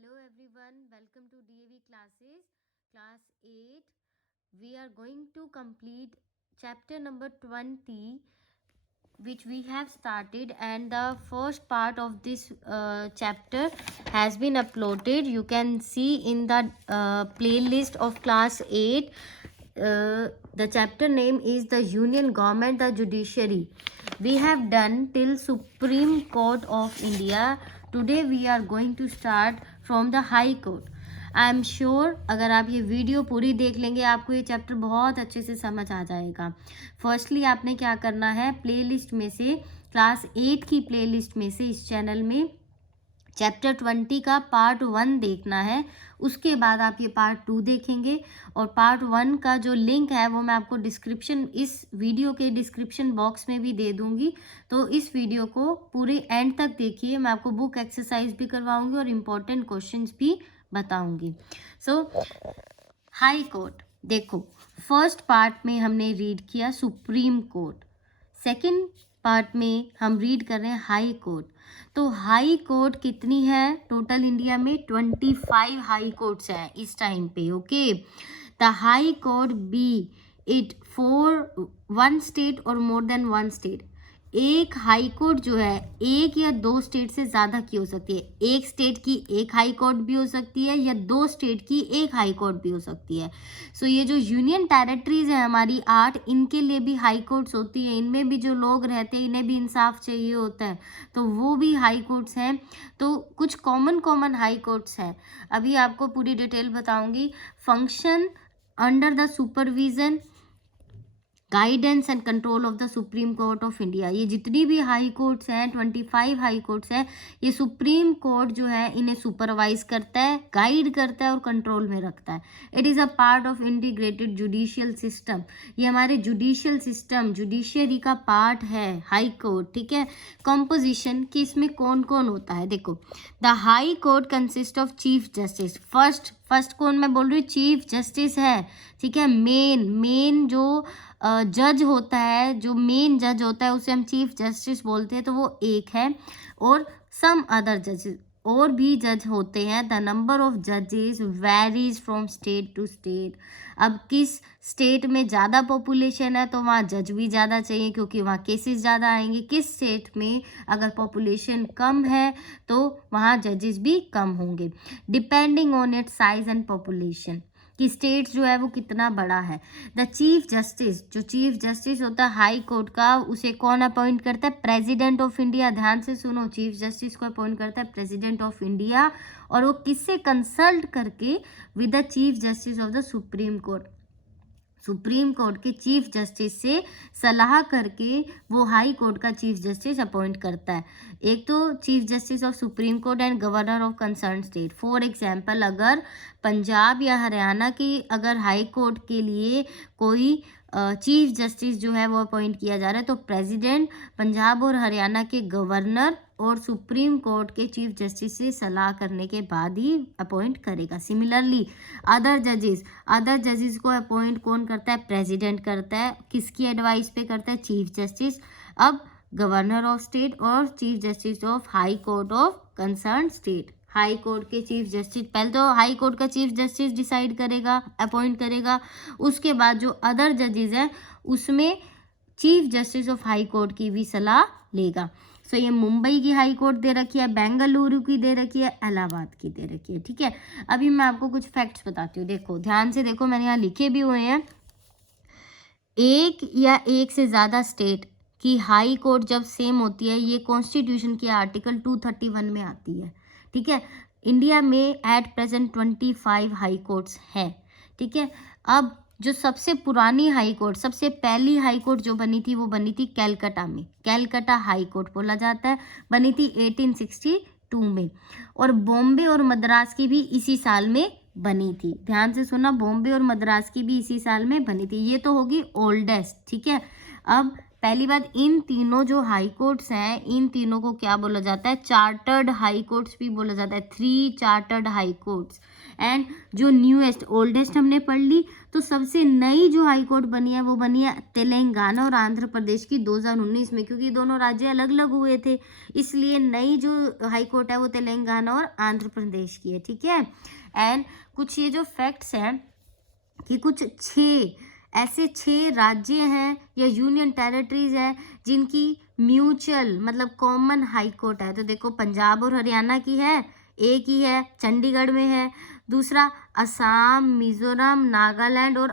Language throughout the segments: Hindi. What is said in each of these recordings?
Hello everyone, welcome to DAV classes, class 8. We are going to complete chapter number 20 which we have started, and the first part of this chapter has been uploaded. You can see in the playlist of class 8. The chapter name is the Union Government, the Judiciary. We have done till Supreme Court of India. Today we are going to start from the High Court. I am sure अगर आप ये वीडियो पूरी देख लेंगे आपको ये चैप्टर बहुत अच्छे से समझ आ जाएगा. फर्स्टली आपने क्या करना है, प्लेलिस्ट में से क्लास 8 की प्लेलिस्ट में से इस चैनल में चैप्टर 20 का पार्ट 1 देखना है. उसके बाद आप ये पार्ट 2 देखेंगे और पार्ट 1 का जो लिंक है वो मैं आपको इस वीडियो के डिस्क्रिप्शन बॉक्स में भी दे दूंगी. तो इस वीडियो को पूरे एंड तक देखिए. मैं आपको बुक एक्सरसाइज भी करवाऊंगी और इम्पोर्टेंट क्वेश्चंस भी बताऊंगी. सो हाई कोर्ट देखो, फर्स्ट पार्ट में हमने रीड किया सुप्रीम कोर्ट, सेकंड पार्ट में हम रीड कर रहे हैं हाई कोर्ट. तो हाई कोर्ट कितनी है टोटल इंडिया में? 25 हाई कोर्ट्स हैं इस टाइम पे. Okay, the high court B it for one state और मोर देन वन स्टेट. एक हाई कोर्ट जो है एक या दो स्टेट से ज़्यादा की हो सकती है. एक स्टेट की एक हाई कोर्ट भी हो सकती है या दो स्टेट की एक हाई कोर्ट भी हो सकती है. सो ये जो यूनियन टेरिटरीज है हमारी 8, इनके लिए भी हाई कोर्ट्स होती है. इनमें भी जो लोग रहते हैं इन्हें भी इंसाफ चाहिए होता है, तो वो भी हाई कोर्ट्स हैं. तो कुछ कॉमन हाई कोर्ट्स हैं, अभी आपको पूरी डिटेल बताऊँगी. Function under the supervision, guidance and control of the supreme court of India. ये जितनी भी हाई कोर्ट्स हैं 25 हाई कोर्ट्स हैं, ये सुप्रीम कोर्ट जो है इन्हें सुपरवाइज करता है, गाइड करता है और कंट्रोल में रखता है. It is a part of integrated judicial system. ये हमारे जुडिशियल सिस्टम, जुडिशियरी का पार्ट है हाई कोर्ट. ठीक है, कंपोजिशन कि इसमें कौन कौन होता है. देखो, the high court consist of chief justice. First कौन मैं बोल रही हूँ? चीफ जस्टिस है. ठीक है, मेन जो जज होता है, जो मेन जज होता है उसे हम चीफ जस्टिस बोलते हैं, तो वो एक है. और सम अदर जजेस, और भी जज होते हैं. द नंबर ऑफ जजेस varies from state to state. अब किस स्टेट में ज़्यादा पॉपुलेशन है तो वहाँ जज भी ज़्यादा चाहिए क्योंकि वहाँ केसेस ज़्यादा आएंगे. किस स्टेट में अगर पॉपुलेशन कम है तो वहाँ जजेस भी कम होंगे, depending on it's size and population, कि स्टेट जो है वो कितना बड़ा है. द चीफ जस्टिस, जो चीफ जस्टिस होता है हाई कोर्ट का, उसे कौन अपॉइंट करता है? President of India. ध्यान से सुनो, चीफ जस्टिस को अपॉइंट करता है प्रेसिडेंट ऑफ इंडिया. और वो किससे कंसल्ट करके? With the chief justice of the supreme court. Supreme court के चीफ जस्टिस से सलाह करके वो हाई कोर्ट का चीफ जस्टिस अपॉइंट करता है. एक तो chief justice of supreme court and governor of concern state. For example, अगर पंजाब या हरियाणा की अगर हाई कोर्ट के लिए कोई चीफ जस्टिस जो है वो अपॉइंट किया जा रहा है तो प्रेसिडेंट पंजाब और हरियाणा के गवर्नर और सुप्रीम कोर्ट के चीफ जस्टिस से सलाह करने के बाद ही अपॉइंट करेगा. सिमिलरली अदर जजेस को अपॉइंट कौन करता है? प्रेसिडेंट करता है. किसकी एडवाइस पे करता है? Chief justice. अब गवर्नर ऑफ स्टेट और chief justice of high court of concern state. High court के चीफ जस्टिस, पहले तो हाई कोर्ट का चीफ जस्टिस डिसाइड करेगा, अपॉइंट करेगा. उसके बाद जो अदर जजेस हैं उसमें chief justice of high court की भी सलाह लेगा. सो ये मुंबई की हाई कोर्ट दे रखी है, बेंगलुरु की दे रखी है, इलाहाबाद की दे रखी है. ठीक है, अभी मैं आपको कुछ फैक्ट्स बताती हूँ. देखो, ध्यान से देखो, मैंने यहाँ लिखे भी हुए हैं. एक या एक से ज़्यादा स्टेट की हाई कोर्ट जब सेम होती है, ये कॉन्स्टिट्यूशन के आर्टिकल 231 में आती है. ठीक है, इंडिया में एट प्रेजेंट 25 हाई कोर्ट्स हैं. ठीक है, अब जो सबसे पुरानी हाई कोर्ट, सबसे पहली हाई कोर्ट जो बनी थी वो बनी थी कैलकाटा में. कैलकाटा हाई कोर्ट बोला जाता है, बनी थी 1862 में. और बॉम्बे और मद्रास की भी इसी साल में बनी थी. ध्यान से सुना, बॉम्बे और मद्रास की भी इसी साल में बनी थी. ये तो होगी ओल्डेस्ट. ठीक है, अब पहली बात, इन तीनों जो हाई कोर्ट्स हैं, इन तीनों को क्या बोला जाता है? चार्टर्ड हाई कोर्ट्स भी बोला जाता है। 3 चार्टर्ड हाई कोर्ट्स। एंड जो न्यूएस्ट ओल्डेस्ट हमने पढ़ ली, तो सबसे नई जो हाई कोर्ट बनी है वो बनी है तेलंगाना और आंध्र प्रदेश की 2019 में, क्योंकि दोनों राज्य अलग अलग हुए थे, इसलिए नई जो हाई कोर्ट है वो तेलंगाना और आंध्र प्रदेश की है। ठीक है। एंड कुछ ये जो फैक्ट्स हैं कि कुछ 6 राज्य हैं या यूनियन टेरिटरीज हैं जिनकी म्यूचुअल मतलब कॉमन हाई कोर्ट है। तो देखो, पंजाब और हरियाणा की है, एक ही है, चंडीगढ़ में है। दूसरा, असम, मिजोरम, नागालैंड और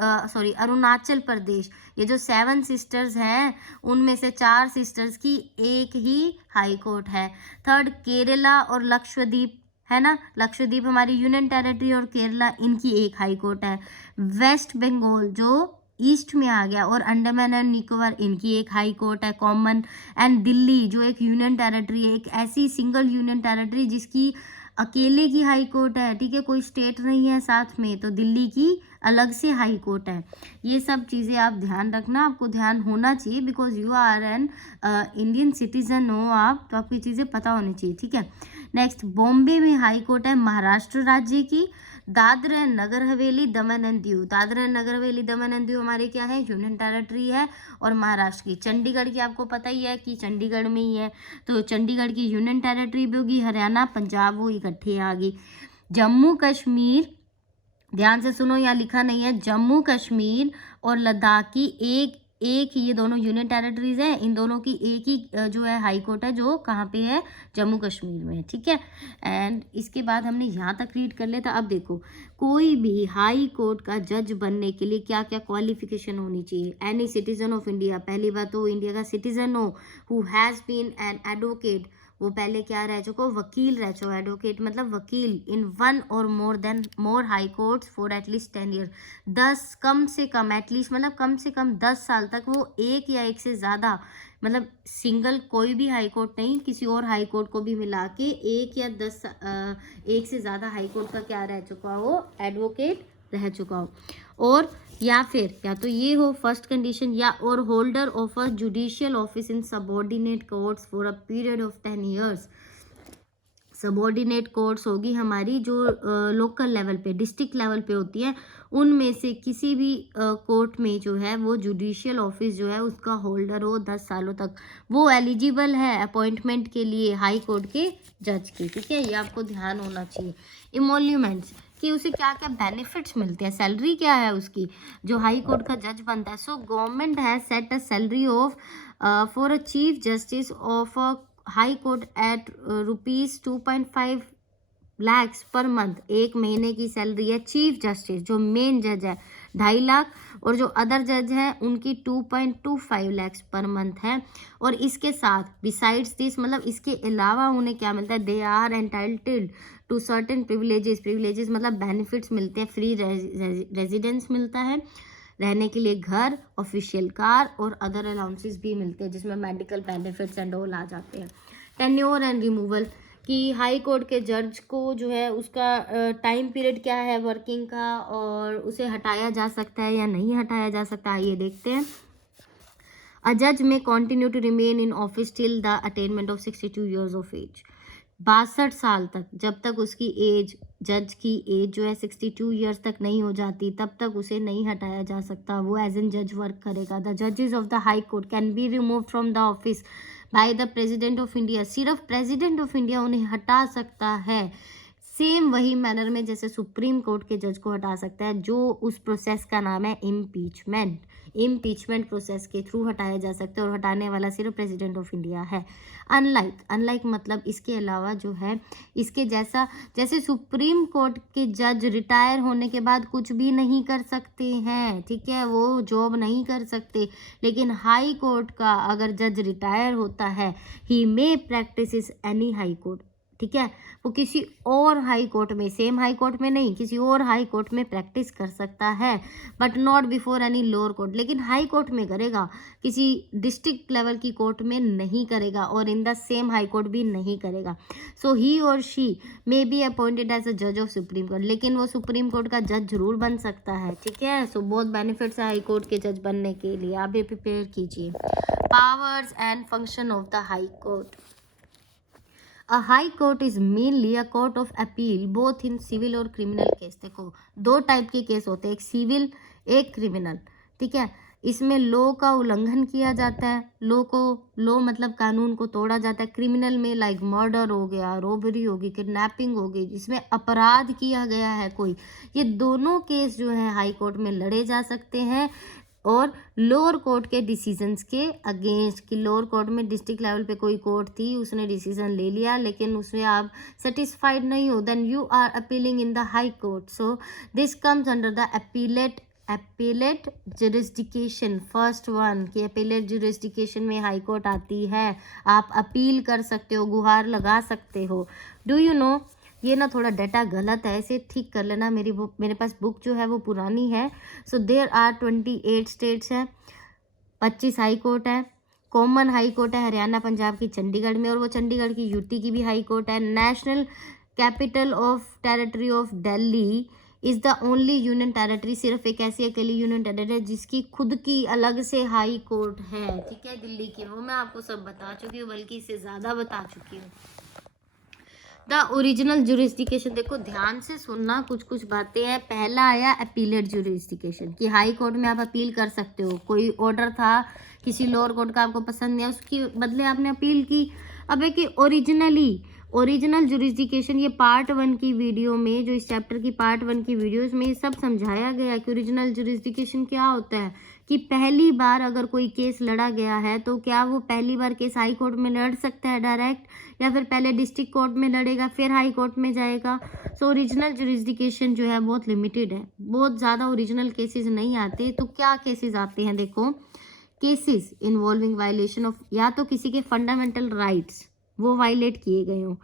अरुणाचल प्रदेश, ये जो 7 सिस्टर्स हैं उनमें से 4 सिस्टर्स की एक ही हाई कोर्ट है। थर्ड, केरला और लक्षद्वीप है ना, लक्षद्वीप हमारी यूनियन टेरिटरी और केरला इनकी एक हाई कोर्ट है। वेस्ट बंगाल जो ईस्ट में आ गया और अंडमान एंड निकोबार इनकी एक हाई कोर्ट है कॉमन। एंड दिल्ली जो एक यूनियन टेरिटरी है, एक ऐसी सिंगल यूनियन टेरिटरी जिसकी अकेले की हाई कोर्ट है। ठीक है, कोई स्टेट नहीं है साथ में, तो दिल्ली की अलग से हाई कोर्ट है। ये सब चीज़ें आप ध्यान रखना, आपको ध्यान होना चाहिए, because you are an Indian citizen हो आप, तो आपको ये चीज़ें पता होनी चाहिए। ठीक है। नेक्स्ट, बॉम्बे में हाई कोर्ट है महाराष्ट्र राज्य की। Dadra and Nagar Haveli, Daman and Diu, Dadra and Nagar Haveli, Daman and Diu हमारे क्या है? यूनियन टेरिटरी है और महाराष्ट्र की। चंडीगढ़ की आपको पता ही है कि चंडीगढ़ में ही है, तो चंडीगढ़ की यूनियन टेरिटरी भी होगी। हरियाणा, पंजाब वो इकट्ठे आ गई। जम्मू कश्मीर, ध्यान से सुनो, यहाँ लिखा नहीं है, जम्मू कश्मीर और लद्दाख की एक ये दोनों यूनियन टेरिटरीज हैं, इन दोनों की एक ही जो है हाई कोर्ट है, जो कहाँ पे है? जम्मू कश्मीर में। ठीक है। एंड इसके बाद हमने यहाँ तक रीड कर लिया था। अब देखो, कोई भी हाई कोर्ट का जज बनने के लिए क्या क्या क्वालिफिकेशन होनी चाहिए? एनी सिटीजन ऑफ इंडिया, पहली बात तो इंडिया का सिटीजन हो, who has been an advocate, वो पहले क्या रह चुको? वकील रह चुको। एडवोकेट मतलब वकील इन 1 और मोर high courts for at least 10 year. 10 कम से कम, एटलीस्ट मतलब कम से कम 10 साल तक वो एक या एक से ज़्यादा, मतलब सिंगल कोई भी हाई कोर्ट नहीं, किसी और हाई कोर्ट को भी मिला के एक से ज़्यादा हाई कोर्ट का क्या रह चुका हो? एडवोकेट रह चुका हो। और या फिर या तो ये हो फर्स्ट कंडीशन, या और holder of a judicial office in subordinate courts for a period of 10 years. Subordinate courts होगी हमारी जो लोकल लेवल पे, डिस्ट्रिक्ट लेवल पे होती है, उनमें से किसी भी कोर्ट में जो है वो जुडिशियल ऑफिस जो है उसका होल्डर हो 10 सालों तक, वो एलिजिबल है अपॉइंटमेंट के लिए हाई कोर्ट के जज की। ठीक है, ये आपको ध्यान होना चाहिए। इमोल्यूमेंट्स कि उसे क्या क्या बेनिफिट्स मिलते हैं, सैलरी क्या है उसकी, जो हाई कोर्ट का जज बनता है। So government has set a salary of for a chief justice of a high court at ₹2.5 lakhs per month. एक महीने की सैलरी है चीफ जस्टिस जो मेन जज है 2.5 लाख, और जो अदर जज है उनकी 2.25 lakhs पर मंथ है। और इसके साथ बिसाइड्स दिस, मतलब इसके अलावा उन्हें क्या मिलता है? They are entitled to certain privileges मतलब बेनिफिट्स मिलते हैं। फ्री रेजिडेंस मिलता है, रहने के लिए घर, ऑफिशियल कार और अदर अलाउंसेस भी मिलते हैं, जिसमें मेडिकल बेनिफिट्स एंड ऑल आ जाते हैं। टेन्योर एंड रिमूवल कि हाई कोर्ट के जज को जो है उसका टाइम पीरियड क्या है वर्किंग का, और उसे हटाया जा सकता है या नहीं हटाया जा सकता, ये देखते हैं। अ जज may continue to remain in office till the attainment of 62 years of age. 62 साल तक, जब तक उसकी एज, जज की एज जो है 62 ईयर्स तक नहीं हो जाती, तब तक उसे नहीं हटाया जा सकता, वो एज एन जज वर्क करेगा। द जजेस of the high court can be remove from the office by the president of India. सिर्फ प्रेसिडेंट ऑफ इंडिया उन्हें हटा सकता है, सेम वही मैनर में जैसे सुप्रीम कोर्ट के जज को हटा सकता है, जो उस प्रोसेस का नाम है इम्पीचमेंट। इम्पीचमेंट प्रोसेस के थ्रू हटाया जा सकता है, और हटाने वाला सिर्फ प्रेसिडेंट ऑफ इंडिया है। अनलाइक मतलब इसके अलावा जो है, इसके जैसा, जैसे सुप्रीम कोर्ट के जज रिटायर होने के बाद कुछ भी नहीं कर सकते हैं, ठीक है, वो जॉब नहीं कर सकते, लेकिन हाई कोर्ट का अगर जज रिटायर होता है, ही मे प्रैक्टिस एनी हाई कोर्ट, ठीक है, वो किसी और हाई कोर्ट में, सेम हाई कोर्ट में नहीं, किसी और हाई कोर्ट में प्रैक्टिस कर सकता है, but not before any lower court. लेकिन हाई कोर्ट में करेगा, किसी डिस्ट्रिक्ट लेवल की कोर्ट में नहीं करेगा, और in the same high court भी नहीं करेगा। So he or she may be appointed as a जज ऑफ सुप्रीम कोर्ट, लेकिन वो सुप्रीम कोर्ट का जज जरूर बन सकता है। ठीक है, सो बहुत बेनिफिट्स है हाई कोर्ट के जज बनने के लिए, आप भी प्रिपेयर कीजिए। Powers and function of the high court. A high court is mainly a court of appeal both in civil और criminal case। देखो, दो टाइप के केस होते हैं, एक सिविल एक क्रिमिनल। ठीक है, इसमें लॉ का उल्लंघन किया जाता है, लॉ मतलब कानून को तोड़ा जाता है। क्रिमिनल में लाइक मर्डर हो गया, रॉबरी होगी, किडनैपिंग होगी, जिसमें अपराध किया गया है कोई, ये दोनों केस जो है हाई कोर्ट में लड़े जा सकते हैं। और लोअर कोर्ट के डिसीजंस के अगेंस्ट, कि लोअर कोर्ट में डिस्ट्रिक्ट लेवल पे कोई कोर्ट थी, उसने डिसीजन ले लिया, लेकिन उसमें आप सेटिस्फाइड नहीं हो, then you are appealing in the high court. So this comes under the appellate jurisdiction. First one कि अपीलेट जुरिस्डिक्शन में हाई कोर्ट आती है, आप अपील कर सकते हो, गुहार लगा सकते हो। डू यू नो, ये ना थोड़ा डाटा गलत है, इसे ठीक कर लेना। मेरे पास बुक जो है वो पुरानी है। सो देयर आर 28 स्टेट्स हैं, 25 हाई कोर्ट है। कॉमन हाई कोर्ट है हरियाणा पंजाब की चंडीगढ़ में, और वो चंडीगढ़ की यूटी की भी हाई कोर्ट है। National capital of territory of Delhi is the only union territory, सिर्फ एक ऐसी अकेली यूनियन टेरिटरी है जिसकी खुद की अलग से हाई कोर्ट है। ठीक है, दिल्ली की, वो मैं आपको सब बता चुकी हूँ, बल्कि इससे ज़्यादा बता चुकी हूँ। द ओरिजिनल जुरिस्डिक्शन, देखो ध्यान से सुनना, कुछ कुछ बातें हैं। पहला आया अपीलेट जुरिस्डिक्शन, कि हाई कोर्ट में आप अपील कर सकते हो। कोई ऑर्डर था किसी लोअर कोर्ट का, आपको पसंद नहीं है, उसकी बदले आपने अपील की। अब है कि ओरिजिनल जुरिस्डिक्शन, ये पार्ट 1 की वीडियो में, जो इस चैप्टर की पार्ट 1 की वीडियोस में सब समझाया गया कि ओरिजिनल जुरिस्डिक्शन क्या होता है। कि पहली बार अगर कोई केस लड़ा गया है, तो क्या वो पहली बार केस हाई कोर्ट में लड़ सकता है डायरेक्ट, या फिर पहले डिस्ट्रिक्ट कोर्ट में लड़ेगा फिर हाई कोर्ट में जाएगा। सो ओरिजिनल जुरिस्डिक्शन जो है बहुत लिमिटेड है, बहुत ज़्यादा ओरिजिनल केसेस नहीं आते। तो क्या केसेस आते हैं, देखो, केसेस इन्वॉल्विंग वायलेशन ऑफ, या तो किसी के फंडामेंटल राइट्स वो वायलेट किए गए हों,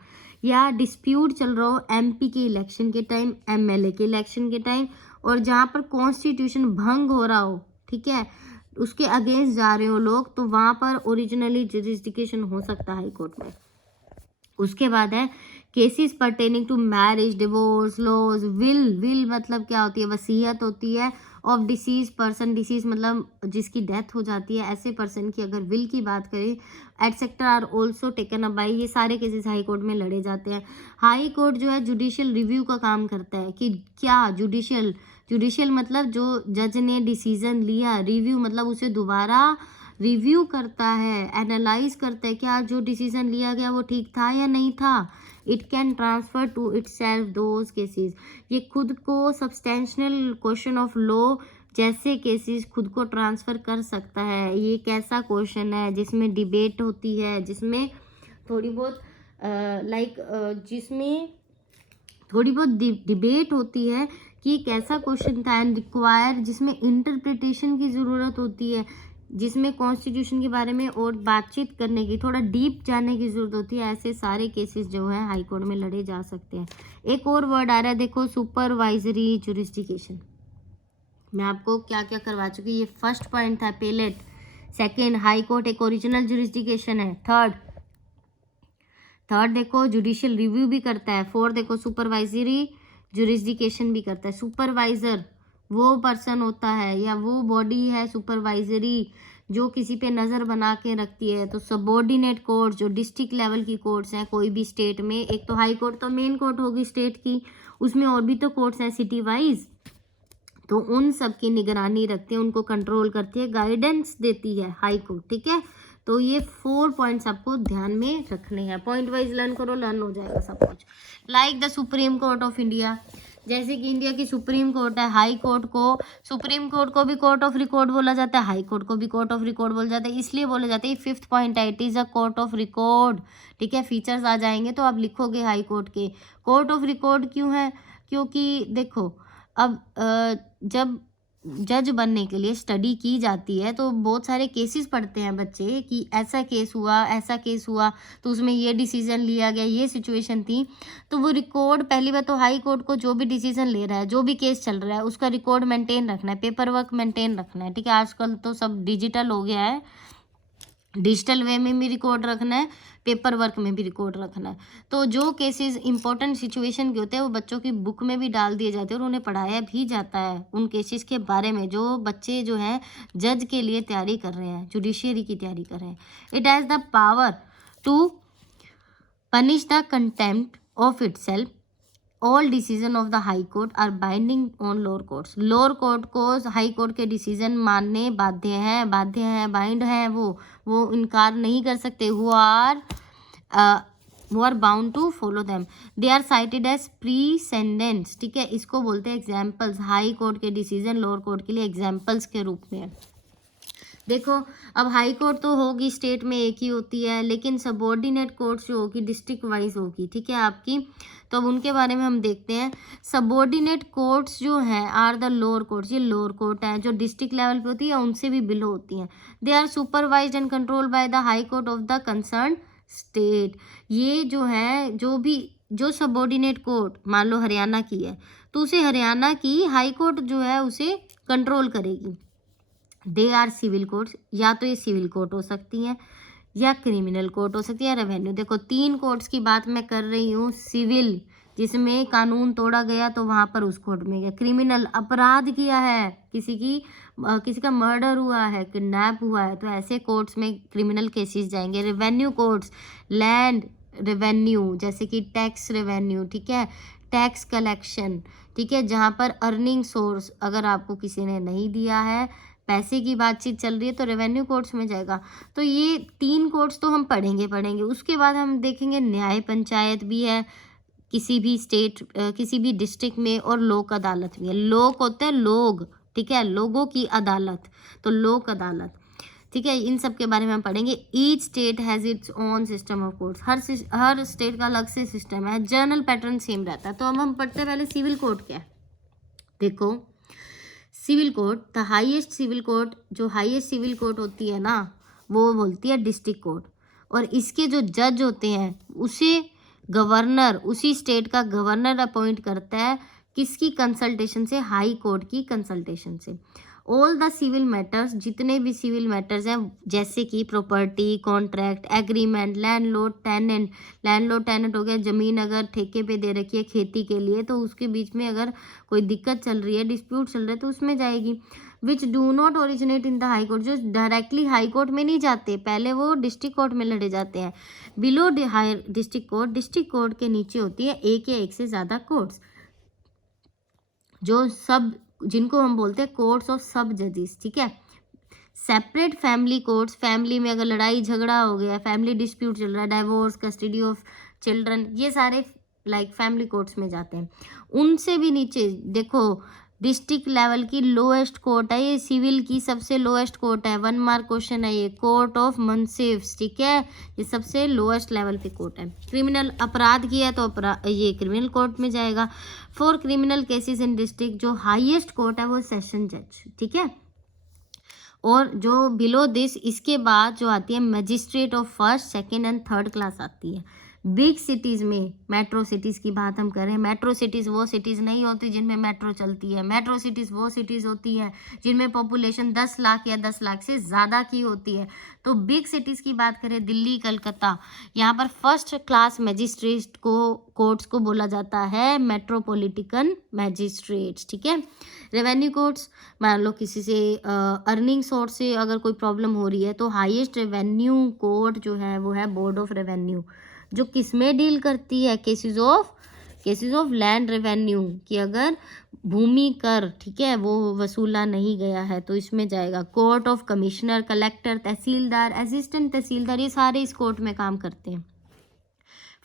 या डिस्प्यूट चल रहा हो एमपी के इलेक्शन के टाइम, एमएलए के इलेक्शन के टाइम, और जहाँ पर कॉन्स्टिट्यूशन भंग हो रहा हो, ठीक है, उसके अगेंस्ट जा रहे हो लोग, तो वहाँ पर ओरिजिनली जुरिस्डिक्शन हो सकता है हाई कोर्ट में। उसके बाद है cases pertaining to marriage, divorce, laws, will मतलब क्या होती है, वसीयत होती है। ऑफ डिसीज पर्सन, डिसीज मतलब जिसकी डेथ हो जाती है, ऐसे पर्सन की अगर विल की बात करें, etcetera are also taken up by, ये सारे केसेस हाई कोर्ट में लड़े जाते हैं। हाई कोर्ट जो है जुडिशियल रिव्यू का काम करता है, कि क्या जुडिशियल मतलब जो जज ने डिसीजन लिया, रिव्यू मतलब उसे दोबारा रिव्यू करता है, एनालाइज करता है, क्या जो डिसीजन लिया गया वो ठीक था या नहीं था। It can transfer to itself those cases, ये खुद को सब्सटेंशियल क्वेश्चन ऑफ लॉ जैसे केसेस खुद को ट्रांसफ़र कर सकता है। ये एक ऐसा क्वेश्चन है जिसमें डिबेट होती है, जिसमें थोड़ी बहुत जिसमें थोड़ी बहुत डिबेट होती है कि एक ऐसा क्वेश्चन था, एंड रिक्वायर, जिसमें इंटरप्रिटेशन की ज़रूरत होती है, जिसमें कॉन्स्टिट्यूशन के बारे में और बातचीत करने की, थोड़ा डीप जाने की ज़रूरत होती है। ऐसे सारे केसेस जो हैं हाई कोर्ट में लड़े जा सकते हैं। एक और वर्ड आ रहा है, देखो, सुपरवाइजरी जुरिस्डिक्शन। मैं आपको क्या क्या करवा चुकी, ये फर्स्ट पॉइंट था अपीलेट, सेकंड हाई कोर्ट एक ओरिजिनल जुरिस्डिक्शन है, थर्ड देखो जुडिशियल रिव्यू भी करता है, फोर्थ देखो सुपरवाइजरी जुरिस्डिक्शन भी करता है। सुपरवाइजर वो पर्सन होता है या वो बॉडी है सुपरवाइजरी जो किसी पे नज़र बना के रखती है। तो सबॉर्डिनेट कोर्ट्स जो डिस्ट्रिक्ट लेवल की कोर्ट्स हैं कोई भी स्टेट में, एक तो हाई कोर्ट तो मेन कोर्ट होगी स्टेट की, उसमें और भी तो कोर्ट्स हैं सिटी वाइज, तो उन सब की निगरानी रखती है, उनको कंट्रोल करती है, गाइडेंस देती है हाई कोर्ट। ठीक है, तो ये 4 पॉइंट्स आपको ध्यान में रखने हैं, पॉइंट वाइज लर्न करो, लर्न हो जाएगा सब कुछ। Like the supreme court of India, जैसे कि इंडिया की सुप्रीम कोर्ट है, हाई कोर्ट को, सुप्रीम कोर्ट को भी कोर्ट ऑफ रिकॉर्ड बोला जाता है, हाई कोर्ट को भी कोर्ट ऑफ रिकॉर्ड बोला जाता है, इसलिए बोले जाते हैं। 5th पॉइंट है, it is a court of record. ठीक है, फीचर्स आ जाएंगे तो आप लिखोगे हाई कोर्ट के। कोर्ट ऑफ रिकॉर्ड क्यों है, क्योंकि देखो अब जब जज बनने के लिए स्टडी की जाती है, तो बहुत सारे केसेस पढ़ते हैं बच्चे कि ऐसा केस हुआ, ऐसा केस हुआ, तो उसमें ये डिसीजन लिया गया, ये सिचुएशन थी। तो वो रिकॉर्ड, पहली बात तो हाई कोर्ट को जो भी डिसीजन ले रहा है, जो भी केस चल रहा है, उसका रिकॉर्ड मेंटेन रखना है, पेपर वर्क मेंटेन रखना है, ठीक है। आजकल तो सब डिजिटल हो गया है, डिजिटल वे में भी रिकॉर्ड रखना है, पेपर वर्क में भी रिकॉर्ड रखना है। तो जो केसेस इंपॉर्टेंट सिचुएशन के होते हैं वो बच्चों की बुक में भी डाल दिए जाते हैं और उन्हें पढ़ाया भी जाता है उन केसेस के बारे में, जो बच्चे जो हैं जज के लिए तैयारी कर रहे हैं, जुडिशियरी की तैयारी कर रहे हैं। It has the power to punish the contempt of itself. All decision of the high court are binding on lower courts. Lower court को हाई कोर्ट के डिसीजन मानने बाध्य हैं, बाइंड हैं, वो इनकार नहीं कर सकते। Who are bound to follow them. They are cited as precedents, ठीक है। इसको बोलते हैं एग्जाम्पल्स। हाई कोर्ट के डिसीजन लोअर कोर्ट के लिए एग्जाम्पल्स के रूप में है। देखो, अब हाई कोर्ट तो होगी स्टेट में एक ही होती है, लेकिन सबऑर्डिनेट कोर्ट्स जो होगी डिस्ट्रिक्ट वाइज होगी, ठीक है आपकी। तो अब उनके बारे में हम देखते हैं। सबऑर्डिनेट कोर्ट्स जो हैं आर द लोअर कोर्ट्स, ये लोअर कोर्ट हैं जो डिस्ट्रिक्ट लेवल पे होती है, उनसे भी बिलो होती हैं। They are supervised and controlled by the high court of the concern state. ये जो है, जो सबऑर्डिनेट कोर्ट मान लो हरियाणा की है, तो उसे हरियाणा की हाई कोर्ट जो है उसे कंट्रोल करेगी। दे आर सिविल कोर्ट्स, या तो ये सिविल कोर्ट हो सकती हैं, या क्रिमिनल कोर्ट हो सकती है, या रेवेन्यू। देखो, 3 कोर्ट्स की बात मैं कर रही हूँ। सिविल, जिसमें कानून तोड़ा गया तो वहाँ पर उस कोर्ट में गया। क्रिमिनल, अपराध किया है, किसी का मर्डर हुआ है, किडनैप हुआ है, तो ऐसे कोर्ट्स में क्रिमिनल केसेस जाएंगे। रेवेन्यू कोर्ट्स, लैंड रेवेन्यू, जैसे कि टैक्स रेवेन्यू, ठीक है, टैक्स कलेक्शन, ठीक है, जहाँ पर अर्निंग सोर्स अगर आपको किसी ने नहीं दिया है, पैसे की बातचीत चल रही है, तो रेवेन्यू कोर्ट्स में जाएगा। तो ये 3 कोर्ट्स तो हम पढ़ेंगे। उसके बाद हम देखेंगे न्याय पंचायत भी है किसी भी स्टेट, किसी भी डिस्ट्रिक्ट में, और लोक अदालत भी है। लोक होते हैं लोग, ठीक है, लोगों की अदालत, तो लोक अदालत, ठीक है। इन सब के बारे में हम पढ़ेंगे। Each state has its own system of courts. Her state का अलग से सिस्टम है, जर्नल पैटर्न सेम रहता है। तो अब हम पढ़ते हैं पहले सिविल कोर्ट क्या है। देखो, civil court, the highest civil court, जो हाईएस्ट सिविल कोर्ट होती है ना, वो बोलती है डिस्ट्रिक्ट कोर्ट। और इसके जो जज होते हैं उसे गवर्नर, उसी स्टेट का गवर्नर अपॉइंट करता है। किसकी कंसल्टेशन से? हाई कोर्ट की कंसल्टेशन से। ऑल द सिविल मैटर्स, जितने भी सिविल मैटर्स हैं, जैसे कि property, contract, agreement, landlord tenant हो गया, ज़मीन अगर ठेके पे दे रखी है खेती के लिए, तो उसके बीच में अगर कोई दिक्कत चल रही है, डिस्प्यूट चल रहा है, तो उसमें जाएगी। Which do not originate in the high court, जो डायरेक्टली हाई कोर्ट में नहीं जाते, पहले वो डिस्ट्रिक्ट कोर्ट में लड़े जाते हैं। बिलो हाई डिस्ट्रिक्ट कोर्ट के नीचे होती है एक या एक से ज़्यादा कोर्ट्स, जिनको हम बोलते हैं कोर्ट्स ऑफ सब जजेस, ठीक है। सेपरेट फैमिली कोर्ट्स, फैमिली में अगर लड़ाई झगड़ा हो गया, फैमिली डिस्प्यूट चल रहा है, डाइवोर्स, कस्टडी ऑफ चिल्ड्रन, ये सारे फैमिली कोर्ट्स में जाते हैं। उनसे भी नीचे देखो, डिस्ट्रिक्ट लेवल की लोएस्ट कोर्ट है ये, सिविल की सबसे लोएस्ट कोर्ट है। 1 मार्क क्वेश्चन है ये, कोर्ट ऑफ मुंसिफ्स, ठीक है, ये सबसे लोएस्ट लेवल पे कोर्ट है। क्रिमिनल, अपराध किया तो ये क्रिमिनल कोर्ट में जाएगा। For criminal cases in district, जो हाईएस्ट कोर्ट है वो सेशन जज, ठीक है। और जो बिलो दिस, इसके बाद जो आती है magistrate of first, second and third class आती है। बिग सिटीज़ में, मेट्रो सिटीज़ की बात हम करें, मेट्रो सिटीज़ वो सिटीज़ नहीं होती जिनमें मेट्रो चलती है। मेट्रो सिटीज़ वो सिटीज़ होती हैं जिनमें पॉपुलेशन 10 लाख या 10 लाख से ज़्यादा की होती है। तो बिग सिटीज़ की बात करें, दिल्ली, कलकत्ता, यहाँ पर फर्स्ट क्लास मजिस्ट्रेट कोर्ट्स को बोला जाता है मेट्रोपॉलिटन मैजिस्ट्रेट्स, ठीक है। रेवेन्यू कोर्ट्स, मान लो किसी से अर्निंग सोर्स से अगर कोई प्रॉब्लम हो रही है, तो हाईएस्ट रेवेन्यू कोर्ट जो है वो है बोर्ड ऑफ रेवेन्यू, जो किस में डील करती है? केसेस ऑफ लैंड रेवेन्यू, कि अगर भूमि कर, ठीक है, वो वसूला नहीं गया है तो इसमें जाएगा। Court of commissioner, collector, tehsildar, assistant tehsildar, ये सारे इस कोर्ट में काम करते हैं।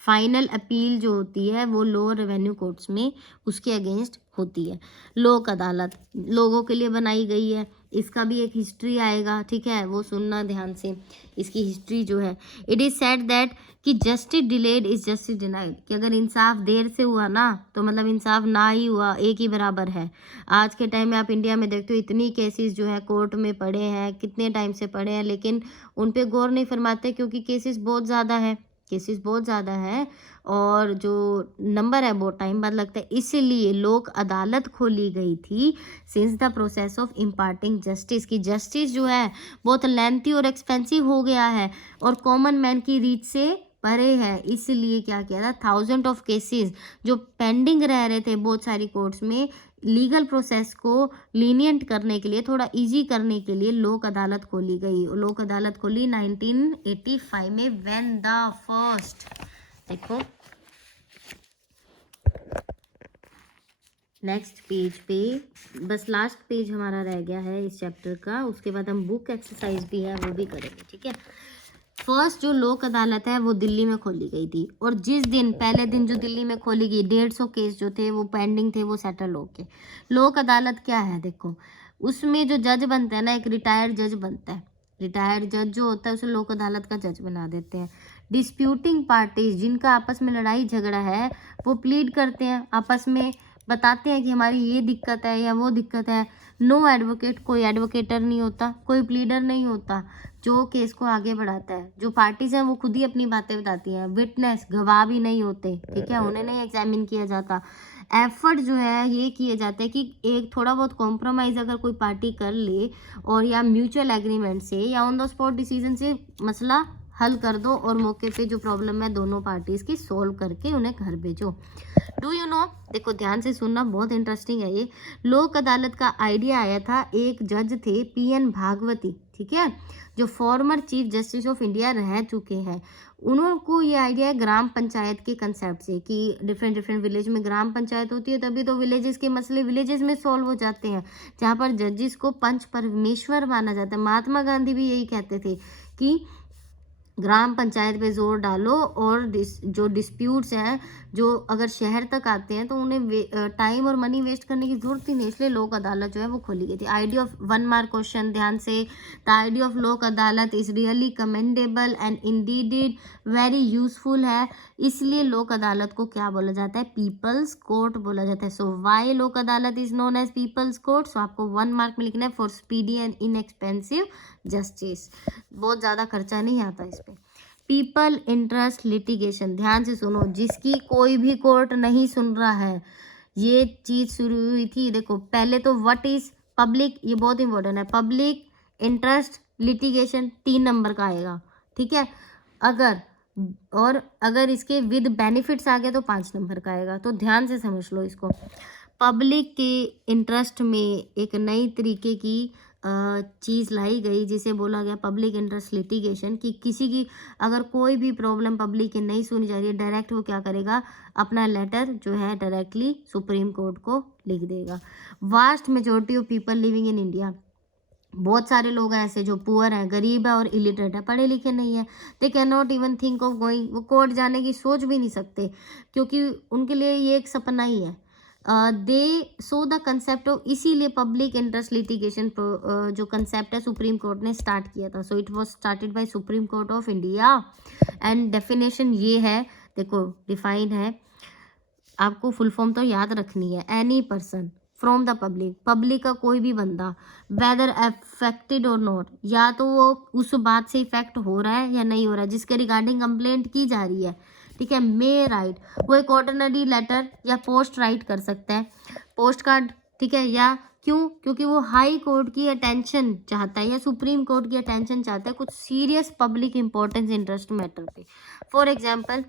फाइनल अपील जो होती है वो लोअर रेवेन्यू कोर्ट्स में उसके अगेंस्ट होती है। लोक अदालत लोगों के लिए बनाई गई है, इसका भी एक हिस्ट्री आएगा, ठीक है, वो सुनना ध्यान से। इसकी हिस्ट्री जो है, इट इज सेड दैट कि justice delayed is justice denied, कि अगर इंसाफ देर से हुआ ना तो मतलब इंसाफ ना ही हुआ, एक ही बराबर है। आज के टाइम में आप इंडिया में देखते हो इतनी केसेस जो है कोर्ट में पड़े हैं, कितने टाइम से पड़े हैं, लेकिन उन पे गौर नहीं फरमाते क्योंकि केसेस बहुत ज़्यादा है, केसेस बहुत ज़्यादा है और जो नंबर है बहुत टाइम बाद लगता है। इसीलिए लोक अदालत खोली गई थी since the process of imparting justice, की जस्टिस जो है बहुत लेंथी और एक्सपेंसिव हो गया है और कॉमन मैन की रीच से परे है। इसलिए क्या किया था, 1000 ऑफ केसेस जो पेंडिंग रह रहे थे बहुत सारी कोर्ट्स में, लीगल प्रोसेस को लीनियंट करने के लिए, थोड़ा इजी करने के लिए लोक अदालत खोली गई। लोक अदालत खोली 1985 में, व्हेन द फर्स्ट, देखो नेक्स्ट पेज पे, बस लास्ट पेज हमारा रह गया है इस चैप्टर का, उसके बाद हम बुक एक्सरसाइज भी है वो भी करेंगे, ठीक है। फर्स्ट जो लोक अदालत है वो दिल्ली में खोली गई थी और जिस दिन पहले दिन जो दिल्ली में खोली गई 150 केस जो थे वो पेंडिंग थे, वो सेटल हो गए। लोक अदालत क्या है, देखो उसमें जो जज बनता है ना, एक रिटायर्ड जज बनता है, रिटायर्ड जज जो होता है उसे लोक अदालत का जज बना देते हैं। डिस्प्यूटिंग पार्टीज जिनका आपस में लड़ाई झगड़ा है वो प्लीड करते हैं, आपस में बताते हैं कि हमारी ये दिक्कत है या वो दिक्कत है। नो एडवोकेट, कोई एडवोकेटर नहीं होता, कोई प्लीडर नहीं होता जो केस को आगे बढ़ाता है। जो पार्टीज हैं वो खुद ही अपनी बातें बताती हैं। विटनेस, गवाह भी नहीं होते, ठीक है, उन्हें नहीं एग्जामिन किया जाता। एफर्ट जो है ये किए जाते हैं कि एक थोड़ा बहुत कॉम्प्रोमाइज अगर कोई पार्टी कर ले और या म्यूचुअल एग्रीमेंट से या ऑन द स्पॉट डिसीजन से मसला हल कर दो और मौके पे जो प्रॉब्लम है दोनों पार्टीज की सोल्व करके उन्हें घर भेजो। डू यू नो, देखो ध्यान से सुनना, बहुत इंटरेस्टिंग है ये। लोक अदालत का आइडिया आया था, एक जज थे PN भागवती, ठीक है, जो former chief justice of India रह चुके हैं। उनको ये आइडिया है ग्राम पंचायत के कंसेप्ट से कि डिफरेंट डिफरेंट विलेज में ग्राम पंचायत होती है, तभी तो विलेजेस के मसले विलेजेस में सॉल्व हो जाते हैं, जहाँ पर जजेस को पंच परमेश्वर माना जाता है। महात्मा गांधी भी यही कहते थे कि ग्राम पंचायत पे जोर डालो और जो डिस्प्यूट्स हैं जो अगर शहर तक आते हैं तो उन्हें टाइम और मनी वेस्ट करने की जरूरत ही नहीं, इसलिए लोक अदालत जो है वो खोली गई थी। आइडिया ऑफ 1 मार्क क्वेश्चन, ध्यान से, द आइडिया ऑफ लोक Adalat is really commendable and Indeed very useful है। इसलिए लोक अदालत को क्या बोला जाता है, पीपल्स कोर्ट बोला जाता है। सो why Lok Adalat is known as people's court, so आपको 1 मार्क में लिखना है for speedy and inexpensive justice, बहुत ज़्यादा खर्चा नहीं आता इस पर। पीपल इंटरेस्ट लिटिगेशन, ध्यान से सुनो, जिसकी कोई भी कोर्ट नहीं सुन रहा है, ये चीज़ शुरू हुई थी। देखो पहले तो व्हाट इज पब्लिक, ये बहुत इंपॉर्टेंट है, पब्लिक इंटरेस्ट लिटिगेशन 3 नंबर का आएगा, ठीक है, अगर इसके विद बेनिफिट्स आ गए तो 5 नंबर का आएगा, तो ध्यान से समझ लो इसको। पब्लिक के इंटरेस्ट में एक नई तरीके की चीज़ लाई गई जिसे बोला गया पब्लिक इंटरेस्ट लिटिगेशन, कि किसी की अगर कोई भी प्रॉब्लम पब्लिक की नहीं सुनी जा रही है, डायरेक्ट वो क्या करेगा, अपना लेटर जो है डायरेक्टली सुप्रीम कोर्ट को लिख देगा। Vast majority of people living in India, बहुत सारे लोग हैं ऐसे जो पुअर हैं, गरीब है और इलिटरेट है, पढ़े लिखे नहीं है, they can not even think of going, वो कोर्ट जाने की सोच भी नहीं सकते क्योंकि उनके लिए ये एक सपना ही है। दे सो द कंसेप्ट ऑफ, इसीलिए पब्लिक इंटरेस्ट लिटिगेशन जो कंसेप्ट है सुप्रीम कोर्ट ने स्टार्ट किया था। So it was started by supreme court of India and definition ये है, देखो डिफाइन है, आपको फुल फॉर्म तो याद रखनी है, any person from the public, public का कोई भी बंदा, वेदर अफेक्टेड और नॉट, या तो वो उस बात से इफेक्ट हो रहा है या नहीं हो रहा है जिसके रिगार्डिंग कंप्लेंट की जा रही है, ठीक है, मे राइट, वो एक ऑर्डिनरी लेटर या पोस्ट राइट कर सकता है, पोस्ट कार्ड, ठीक है, या क्यों, क्योंकि वो हाई कोर्ट की अटेंशन चाहता है या सुप्रीम कोर्ट की अटेंशन चाहता है कुछ serious public importance interest matter पे। फॉर एग्जाम्पल,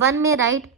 वन में राइट,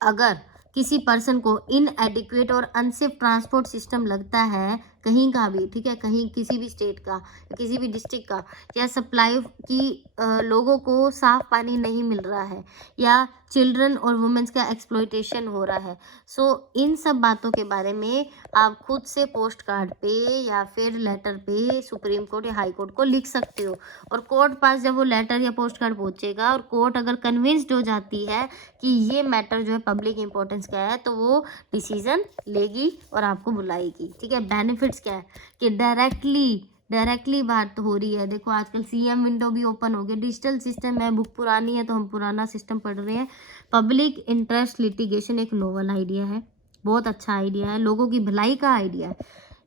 अगर किसी पर्सन को इनएडिक्वेट और अनसेफ ट्रांसपोर्ट सिस्टम लगता है कहीं का भी, ठीक है, कहीं किसी भी स्टेट का, किसी भी डिस्ट्रिक्ट का, या सप्लाई की लोगों को साफ पानी नहीं मिल रहा है, या चिल्ड्रन और वुमेन्स का एक्सप्लॉयटेशन हो रहा है। सो इन सब बातों के बारे में आप खुद से पोस्ट कार्ड पे या फिर लेटर पे सुप्रीम कोर्ट या हाई कोर्ट को लिख सकते हो, और कोर्ट पास जब वो लेटर या पोस्ट कार्ड पहुंचेगा और कोर्ट अगर कन्विंस्ड हो जाती है कि ये मैटर जो है पब्लिक इंपॉर्टेंस का है, तो वो डिसीजन लेगी और आपको बुलाएगी, ठीक है। बेनिफिट्स क्या है कि डायरेक्टली बात हो रही है। देखो आजकल सीएम विंडो भी ओपन हो गया, डिजिटल सिस्टम है, बुक पुरानी है तो हम पुराना सिस्टम पढ़ रहे हैं। पब्लिक इंटरेस्ट लिटिगेशन एक नोवल आइडिया है, बहुत अच्छा आइडिया है, लोगों की भलाई का आइडिया है।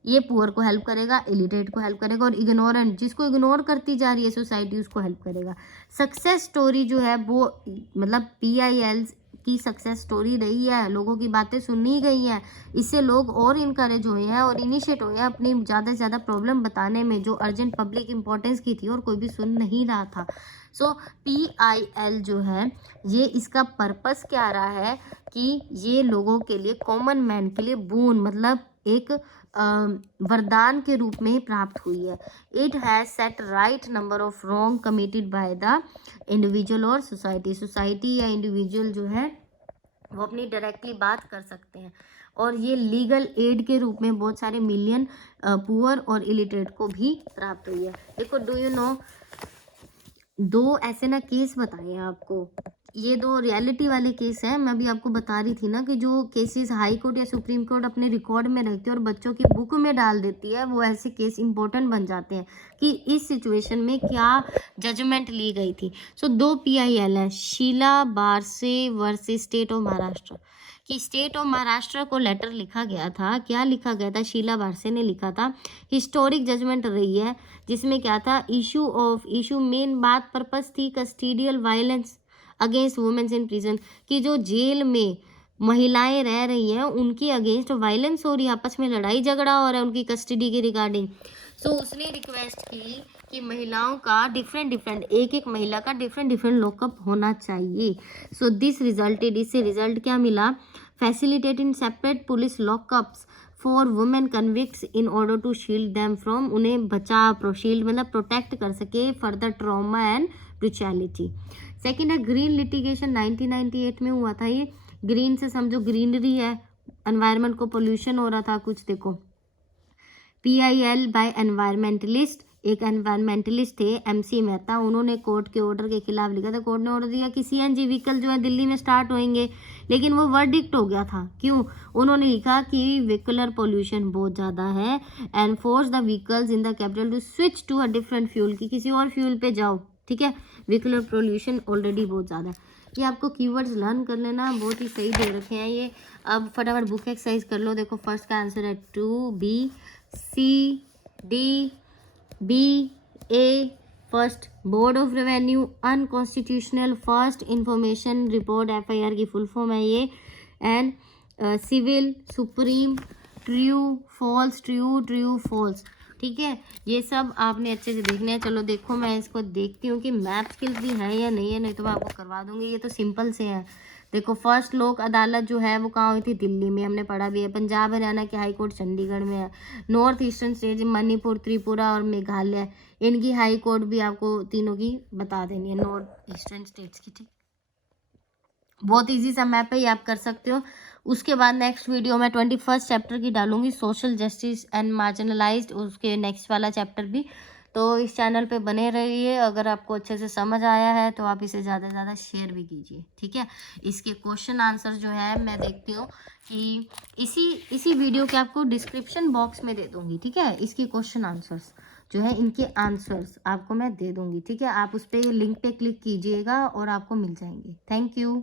ये पुअर को हेल्प करेगा, इलिटरेट को हेल्प करेगा, और इग्नोरेंट जिसको इग्नोर करती जा रही है सोसाइटी उसको हेल्प करेगा। सक्सेस स्टोरी जो है वो मतलब PIL की सक्सेस स्टोरी रही है, लोगों की बातें सुनी गई हैं, इससे लोग और इनकरेज हुए हैं और इनिशिएट हुए हैं अपनी ज़्यादा से ज़्यादा प्रॉब्लम बताने में, जो अर्जेंट पब्लिक इंपॉर्टेंस की थी और कोई भी सुन नहीं रहा था। सो PIL जो है ये इसका पर्पस क्या रहा है कि ये लोगों के लिए, कॉमन मैन के लिए बून मतलब एक वरदान के रूप में प्राप्त हुई है। It has set right number of wrong committed by the individual और सोसाइटी या इंडिविजुअल जो है वो अपनी डायरेक्टली बात कर सकते हैं, और ये लीगल एड के रूप में बहुत सारे मिलियन पुअर और इलिटरेट को भी प्राप्त हुई है। देखो डू यू नो, दो ऐसे ना केस बताए हैं आपको, ये दो रियलिटी वाले केस हैं। मैं भी आपको बता रही थी ना कि जो केसेस हाई कोर्ट या सुप्रीम कोर्ट अपने रिकॉर्ड में रखती है और बच्चों की बुक में डाल देती है, वो ऐसे केस इंपॉर्टेंट बन जाते हैं कि इस सिचुएशन में क्या जजमेंट ली गई थी। सो 2 PIL हैं, शीला बारसे वर्सेस स्टेट ऑफ महाराष्ट्र, कि स्टेट ऑफ महाराष्ट्र को लेटर लिखा गया था। क्या लिखा गया था? शीला बारसे ने लिखा था। हिस्टोरिक जजमेंट रही है जिसमें क्या था, इशू मेन बात पर्पस थी custodial violence against womens in prison, कि जो जेल में महिलाएं रह रही हैं उनकी अगेंस्ट वायलेंस हो रही है, आपस में लड़ाई झगड़ा हो रहा है उनकी कस्टडी के रिगार्डिंग। सो उसने रिक्वेस्ट की कि महिलाओं का डिफरेंट एक महिला का डिफरेंट लॉकअप होना चाहिए। सो दिस रिजल्टेड, इससे रिजल्ट क्या मिला, facilitate in separate police lockups for women convicts in order to shield them from, उन्हें बचा, शील्ड मतलब प्रोटेक्ट कर सके further trauma and brutality. Second है ग्रीन लिटिगेशन, 1998 में हुआ था ये। ग्रीन से समझो ग्रीनरी है, एनवायरनमेंट को पोल्यूशन हो रहा था कुछ। देखो PIL बाय एनवायरमेंटलिस्ट, एक एनवायरमेंटलिस्ट थे MC मेहता, उन्होंने कोर्ट के ऑर्डर के खिलाफ लिखा था। कोर्ट ने ऑर्डर दिया कि CNG व्हीकल जो है दिल्ली में स्टार्ट होंगे, लेकिन वो वर्डिक्ट हो गया था। क्यों? उन्होंने लिखा कि व्हीकुलर पोल्यूशन बहुत ज़्यादा है and force the vehicles in the capital to switch to a different fuel, की किसी और फ्यूल पे जाओ, ठीक है। व्हीकुलर पोल्यूशन ऑलरेडी बहुत ज़्यादा है। ये आपको कीवर्ड्स लर्न कर लेना, बहुत ही सही दे रखे हैं ये। अब फटाफट बुक एक्सरसाइज कर लो। देखो फर्स्ट का आंसर है 2BCDBA, first board of revenue unconstitutional, first information report FIR की फुल फॉर्म है ये, and civil supreme, true false, true false, ठीक है। ये सब आपने अच्छे से देखना है। चलो देखो मैं इसको देखती हूँ कि मैथ स्किल्स भी है या नहीं है, नहीं तो मैं आपको करवा दूंगी। ये तो सिंपल से है। देखो फर्स्ट लोक अदालत जो है वो कहाँ हुई थी, दिल्ली में, हमने पढ़ा भी है। पंजाब हरियाणा की हाई कोर्ट चंडीगढ़ में है। North eastern state Manipur, Tripura और मेघालय, इनकी हाई कोर्ट भी आपको तीनों की बता देनी है, नॉर्थ ईस्टर्न स्टेट्स की, ठीक। बहुत इजी सा मैप है, ये आप कर सकते हो। उसके बाद नेक्स्ट वीडियो में 21st चैप्टर की डालूंगी, सोशल जस्टिस एंड मार्जिनलाइज्ड, उसके नेक्स्ट वाला चैप्टर भी। तो इस चैनल पे बने रहिए। अगर आपको अच्छे से समझ आया है तो आप इसे ज़्यादा से ज़्यादा शेयर भी कीजिए, ठीक है। इसके क्वेश्चन आंसर जो है मैं देखती हूँ कि इसी वीडियो के आपको डिस्क्रिप्शन बॉक्स में दे दूँगी, ठीक है। इसके क्वेश्चन आंसर्स जो है, इनके आंसर्स आपको मैं दे दूँगी, ठीक है। आप उस पर लिंक पे क्लिक कीजिएगा और आपको मिल जाएंगे। Thank you.